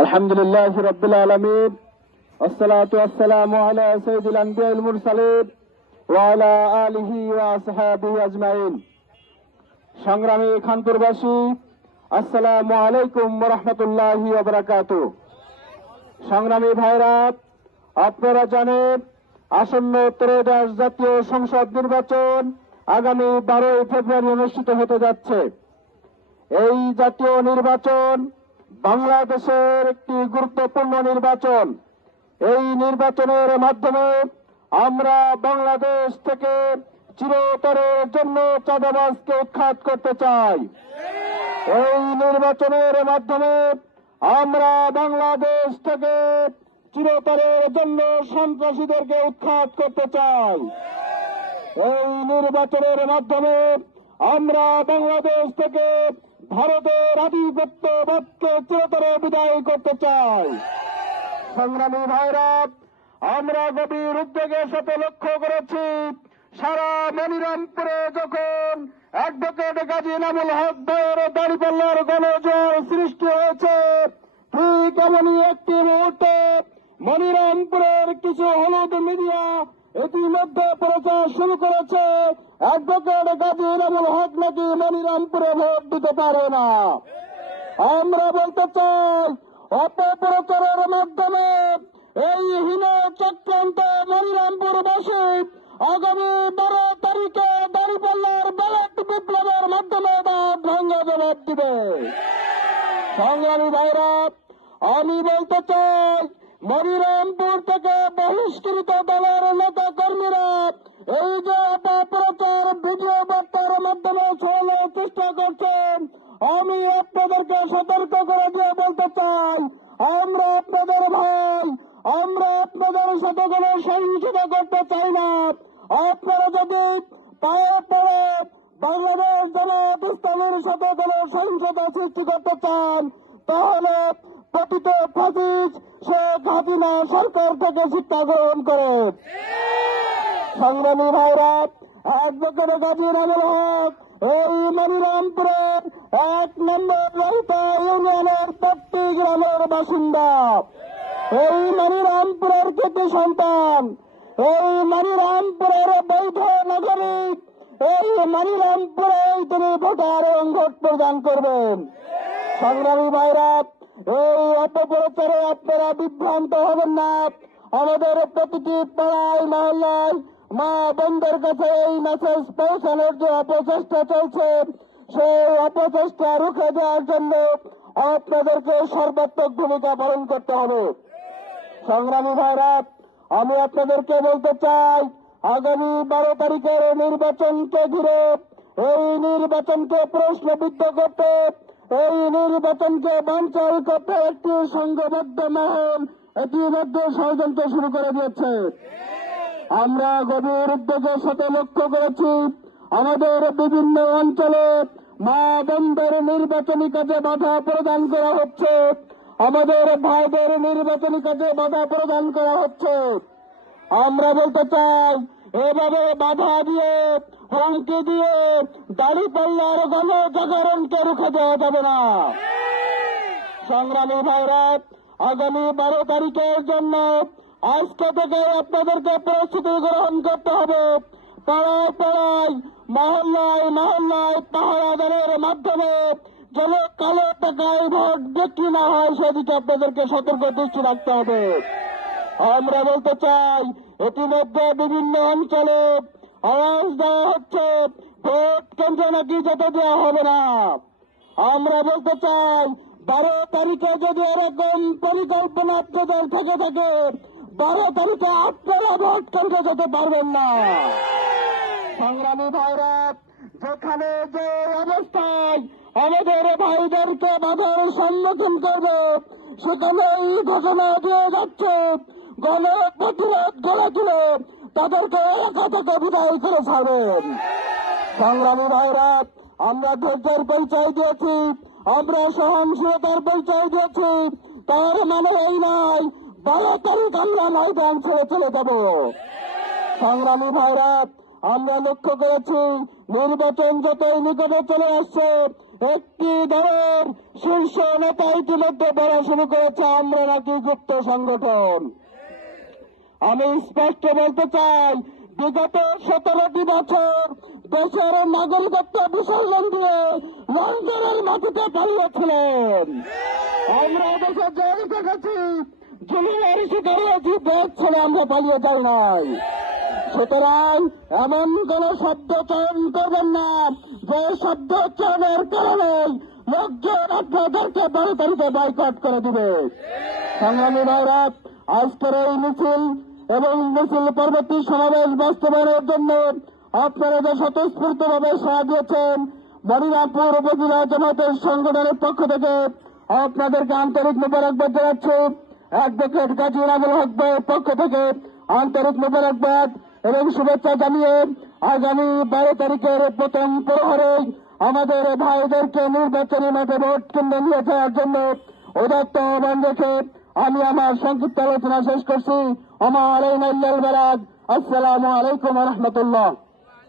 আলহামদুলিল্লাহ রবিল আলমিন। সংগ্রামী খানপুরবাসী আলাইকুম সংগ্রামী ভাইরা, আপনারা জানেন, আসন্ন ত্রয়োদশ জাতীয় সংসদ নির্বাচন আগামী বারোই ফেব্রুয়ারি অনুষ্ঠিত হতে যাচ্ছে। এই জাতীয় নির্বাচন বাংলাদেশের একটি গুরুত্বপূর্ণ নির্বাচন। এই নির্বাচনের মাধ্যমে আমরা বাংলাদেশ থেকে চিরতরের জন্য চাঁদাবাজকে উৎখাত করতে চাই। এই নির্বাচনের মাধ্যমে আমরা বাংলাদেশ থেকে চিরতরের জন্য সন্ত্রাসীদেরকে উৎখাত করতে চাই। এই নির্বাচনের মাধ্যমে আমরা বাংলাদেশ থেকে ভারতের আধিপত্যবাদকে চিরতরে বিদায় করতে চাই। সংগ্রামী ভাইরা, আমরা গভীর উদ্বেগের সাথে লক্ষ্য করেছি, সারা মনিরামপুরে যখন অ্যাডভোকেট গাজী নামুল হক ভাইয়ের দাঁড়িপাল্লার গণজোয়ার সৃষ্টি হয়েছে, ঠিক এমনই একটি মুহূর্তে মনিরামপুরের কিছু হলুদ মিডিয়া ইতিমধ্যে প্রচার শুরু করেছে। অ্যাডভোকেট গাজী নামুল হক নাকি মনিরামপুরে ভোট দিতে পারে না? আমরা বলতে চাই, অপপ্রচারের মাধ্যমে এই হীন চক্রান্ত মনিরামপুরবাসী আগামী বারো তারিখে দাঁড়িপাল্লার ব্যালট বিপ্লবের মাধ্যমে তার ভঙ্গ জবাব দিবে। সংগ্রামী ভাইরা, আমি বলতে চাই, মনিরামপুর থেকে বহিষ্কৃত দলের নেতা কর্মীরা এই যে অপপ্রচার ভিডিও বার্তার মাধ্যমে ছড়ানোর চেষ্টা করছেন, আমি আপনাদেরকে সতর্ক করে দিয়ে বলতে চাই, আমরা আপনাদের ভাই আমরা আপনাদের সাথে কোনো সহিংসতা করতে চাই না। আপনারা যদি পায়ে পড়ে বাংলাদেশ জামাত ইসলামের সাথে কোনো সহিংসতা সৃষ্টি করতে চান, তাহলে প্রকৃত ফাঁসিস শেখ হাসিনা সরকার থেকে শিক্ষা গ্রহণ করে সংগ্রামী ভাইরা অ্যাডভোকেট গাজী রামুল হক। এই মনিরামপুরের এক নম্বর রহিতা ইউনিয়নের প্রত্যেক গ্রামের বাসিন্দা। এই মনিরামপুরের কৃতি সন্তান, এই মনিরামপুরের বৈধ নাগরিক, এই মনিরামপুরে তিনি ভোটার এবং ভোট প্রদান করবেন। সংগ্রামী ভাইরা এই অপপ্রচারে আপনারা বিভ্রান্ত হবেন না। আমাদের প্রতিটি পাড়ায়, মহল্লায় মা বোনদের কাছে এই মেসেজ পৌঁছানোর যে অপচেষ্টা চলছে, সেই অপচেষ্টা রুখে দেওয়ার জন্য আপনাদেরকে সর্বাত্মক ভূমিকা পালন করতে হবে। সংগ্রামী ভাইরা, আমি আপনাদেরকে বলতে চাই, আগামী বারো তারিখের নির্বাচনকে ঘিরে এই নির্বাচনকে প্রশ্নবিদ্ধ করতে, এই নির্বাচনকে বাঞ্চাল করতে একটি সংঘবদ্ধ মহল ইতিমধ্যে ষড়যন্ত্র শুরু করে দিয়েছে। আমরা গভীর উদ্যোগের সাথে লক্ষ্য করেছি, আমাদের বিভিন্ন অঞ্চলে মা বোনদের নির্বাচনী কাজে বাধা প্রদান করা হচ্ছে। আমাদের ভাইদের নির্বাচনী কাজে বাধা প্রদান করা হচ্ছে। আমরা বলতে চাই, এভাবে বাধা দিয়ে, হুমকি দিয়ে দাড়ি পাল্লার গণজাগরণকে রুখে দেওয়া যাবে না। সংগ্রামী ভাইরা, আগামী বারো তারিখের জন্য আজকে থেকে আপনাদেরকে প্রস্তুতি গ্রহণ করতে হবে। পাড়ায় পাড়ায়, মহল্লায় মহল্লায় পাহারা দলের মাধ্যমে যেন কালো টাকায় ভোট বিক্রি না হয় সেদিকে আপনাদেরকে সতর্ক দৃষ্টি রাখতে হবে। আমরা বলতে চাই, ইতিমধ্যে বিভিন্ন অঞ্চলে আওয়াজ দেওয়া হচ্ছে, ভোট কেন্দ্র নাকি যেতে দেওয়া হবে না। আমরা বলতে চাই, বারো তারিখে যদি এরকম পরিকল্পনা আপনাদের থেকে থাকে বারো তারিখে আপনারা ভোট কেন্দ্রে যেতে পারবেন না। সংগ্রামী ভাইরা, যেখানে যে অবস্থায় আমাদের ভাইদেরকে বাধার সম্মুখীন করবে, সেখানে এই ঘটনা দিয়ে যাচ্ছে। গণ প্রতিরোধ গড়ে তুলে তাদেরকে এলাকা থেকে বিদায় করে ছাড়বেন। সংগ্রামী ভাইরা, আমরা ধৈর্যের পরিচয় দিয়েছি, আমরা সহনশীলতার পরিচয় দিয়েছি, তার মানে এই নয় বারো তারিখ আমরা ময়দান ছেড়ে চলে যাব। সংগ্রামী ভাইরা, আমরা লক্ষ্য করেছি, নির্বাচন যতই নিকটে চলে আসছে, একটি দলের শীর্ষ নেতা ইতিমধ্যে বলা শুরু করেছে, আমরা নাকি গুপ্ত সংগঠন। আমি স্পষ্ট বলতে চাই, বিগত সতেরোটি বছর দেশের নাগরিকত্ব বিসর্জন দিয়ে লন্ডনের মাটিতে পালিয়েছিলেন আমরা দেশে জেল দেখেছি জুলিয়ার শিকারিয়েছি দেশ ছেড়ে আমরা পালিয়ে যাই নাই। সুতরাং এমন কোন শব্দ চয়ন করবেন না। যে শব্দ চয়নের কারণে লোকজন আপনাদেরকে বারো তারিখে বয়কট করে দিবে। সংগ্রামী ভাইরা, আজকের এই মিছিল এবং মিছিল পরবর্তী সমাবেশ বাস্তবায়নের জন্য আপনারা যে স্বতঃস্ফূর্ত ভাবে সাড়া দিয়েছেন, মনিরামপুর উপজেলা জামাতের সংগঠনের পক্ষ থেকে আপনাদেরকে আন্তরিক মোবারকবাদ জানাচ্ছি। অ্যাডভোকেট গাজী রাজুল হক ভাইয়ের পক্ষ থেকে আন্তরিক মোবারকবাদ এবং শুভেচ্ছা জানিয়ে আগামী বারো তারিখের প্রথম প্রহরে আমাদের ভাইদেরকে নির্বাচনী মাঠে ভোট কেন্দ্রে নিয়ে যাওয়ার জন্য উদাত্ত আহ্বান রেখে আমি আমার সংক্ষিপ্ত আলোচনা শেষ করছি। আমার এই নাইয়াল বেলাদ আসসালামু আলাইকুম রহমতুল্লাহ।